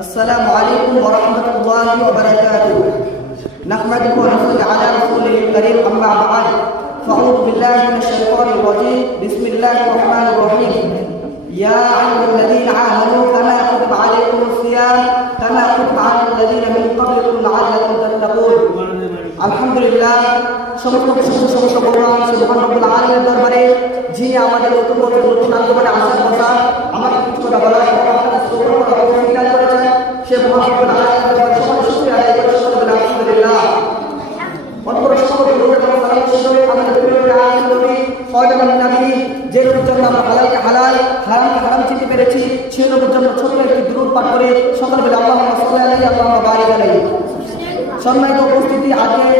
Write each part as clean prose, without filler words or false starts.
السلام عليكم ورحمة الله وبركاته. نحمده ونصلي على رسوله الكريم أما بعد فأعوذ بالله من الشيطان الرجيم. بسم الله الرحمن الرحيم. يا أيها الذين آمنوا كما كتب عليكم الصيام كما كتب على الذين من قبلكم لعلكم تتقون. আলহামদুলিল্লাহ, সমস্ত সমস্ত ভগবান সুবহান রব্বুল আলামিনের দরবারে যিনি আমাদের নতুন আন্দোলনে আসার কথা আমাদের কিছু কথা বলার স্বীকার করেছেন, সে মহান রব্বুল আলামিনের দরবারে সকল শুকরিয়া আদায় করে সকল আলহামদুলিল্লাহ। অন্তর সকল আমাদের প্রিয় নবী খয়রুন নবী, যে নবীর জন্য আমরা হালালকে হালাল হারামকে হারাম চিনতে পেরেছি, সেই নবীর জন্য ছোট্ট একটি দুরূদ পাঠ করে সকল বলে আল্লাহুম্মা সাল্লি আলাইহি আল্লাহুম্মা বারিক আলাইহি। সম্মানিত উপস্থিতি, আজকে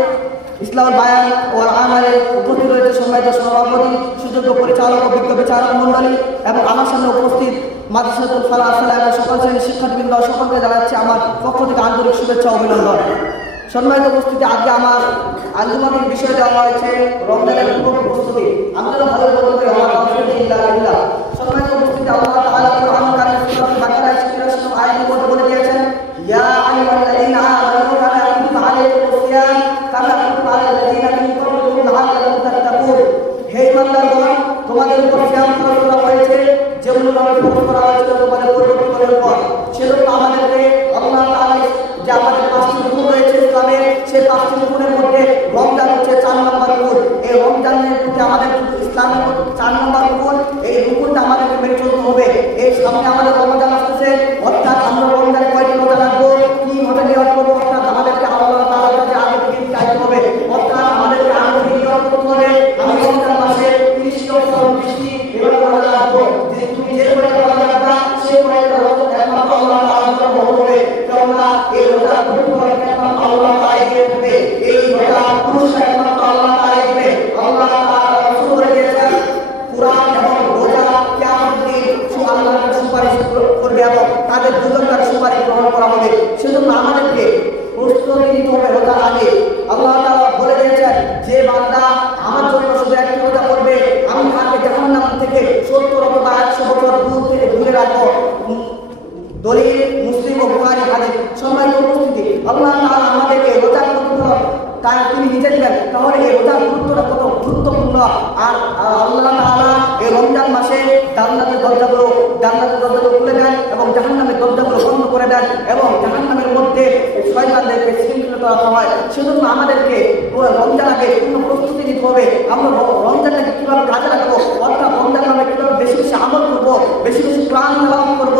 ইসলামুল বায়ান ও আমালে উপস্থিত রয়েছে সম্মানিত সভাপতি, সুযোগ্য পরিচালক ও বিজ্ঞ বিচারক মণ্ডলী এবং আমার সামনে উপস্থিত মাদ্রাসাতুল ফালাহ সালামের সকল শ্রেণীর শিক্ষার্থীবৃন্দ, সকলকে জানাচ্ছি আমার পক্ষ থেকে আন্তরিক শুভেচ্ছা ও অভিনন্দন। সম্মানিত উপস্থিতি, আজকে আমার আঞ্জুমানের বিষয় দেওয়া হয়েছে রমজানের পূর্ব প্রস্তুতি। আমরা ভালো বলতে সম্মানিত উপস্থিতি, আল্লাহ তাআলা কোরআন কারিমে সূরা বাকারার 86 আয়াতের মধ্যে বলে দিয়েছেন, ইয়া আইয়ুহাল্লাযীনা আমানু কামা কুতিবা আলাইকুমুস সিয়াম কামা কুতিবা আলাল লাযীনা মিন ক্বাবলিকুম লাআল্লাকুম তাত্তাকুন। হে ঈমানদারগণ, তোমাদের উপর সিয়াম ফরজ করা হয়েছে যেগুলো নামে ফরজ করা হয়েছিল তোমাদের পূর্বপুরুষদের উপর। সেজন্য আমাদেরকে আল্লাহ তাআলা যে আমাদের 5টি রুকুন রয়েছে ইসলামের, সেই 5টি রুকুনের মধ্যে রমজান হচ্ছে 4 নম্বর রুকুন। এই রমজানের প্রতি আমাদের ইসলামের 4 নম্বর রুকুন, এই রুকুনটা আমাদেরকে মেনে চলতে হবে। এই সামনে আমাদের রমজান আসতেছে, অর্থাৎ আমরা রমজানে কয়টি রোজা রাখবো, কিভাবে নিয়ত করবো, অর্থাৎ আমাদেরকে আল্লাহ তাআলার কাছে আগে থেকে চাইতে হবে। অর্থাৎ আমাদেরকে আগে থেকে নিয়ত করতে হবে, আমি রমজান মাসে 30 এভাবে রোজা রাখবো। যে তুমি যে কয়টা রোজা রাখবা সেই কয়টা রোজা একমাত্র আল্লাহ তাআলার জন্য হবে, কেননা এই রোজা কবুল করে একমাত্র আল্লাহ তাআলাই দেবে। এই রোজা পুরস্কার একমাত্র আল্লাহ তাআলাই দেবে। আল্লাহ তাআলা রাসূল বলে দিয়েছেন, কুরআন এবং রোজা কিয়ামত দিন আল্লাহর সুপারিশ করবে এবং তাদের দুজনকার সুপারিশ গ্রহণ করা হবে। সেজন্য আমাদেরকে প্রস্তুতি নিতে হবে রোজার আগে। আল্লাহ তাআলা বলে দিয়েছেন, যে বান্দা আমার জন্য শুধু একটি রোজা করবে, আমি তাকে জাহান্নাম থেকে 70 অথবা 100 বছর দূরে রাখবো। দলিল মুসলিম ও বুখারী হাদিস। সম্মানিত উপস্থিতি, আল্লাহ তাআলা আমাদেরকে রোজার গুরুত্ব তার তিনি নিজে দিলেন, তাহলে এই রোজার গুরুত্বটা কত গুরুত্বপূর্ণ। আর আল্লাহ তাআলা এই রমজান মাসে জান্নাতের দরজাগুলো খুলে দেন এবং জাহান্নামের দরজাগুলো বন্ধ করে দেন এবং জাহান্নামের মধ্যে শয়তানদেরকে শৃঙ্খলা করা হয়। সেজন্য আমাদেরকে রমজান আগে পূর্ণ প্রস্তুতি নিতে হবে। আমরা রমজানটাকে কীভাবে কাজে রাখবো, অর্থাৎ রমজান আমরা কীভাবে বেশি বেশি আমল করবো, বেশি বেশি প্রাণ লাভ করবো,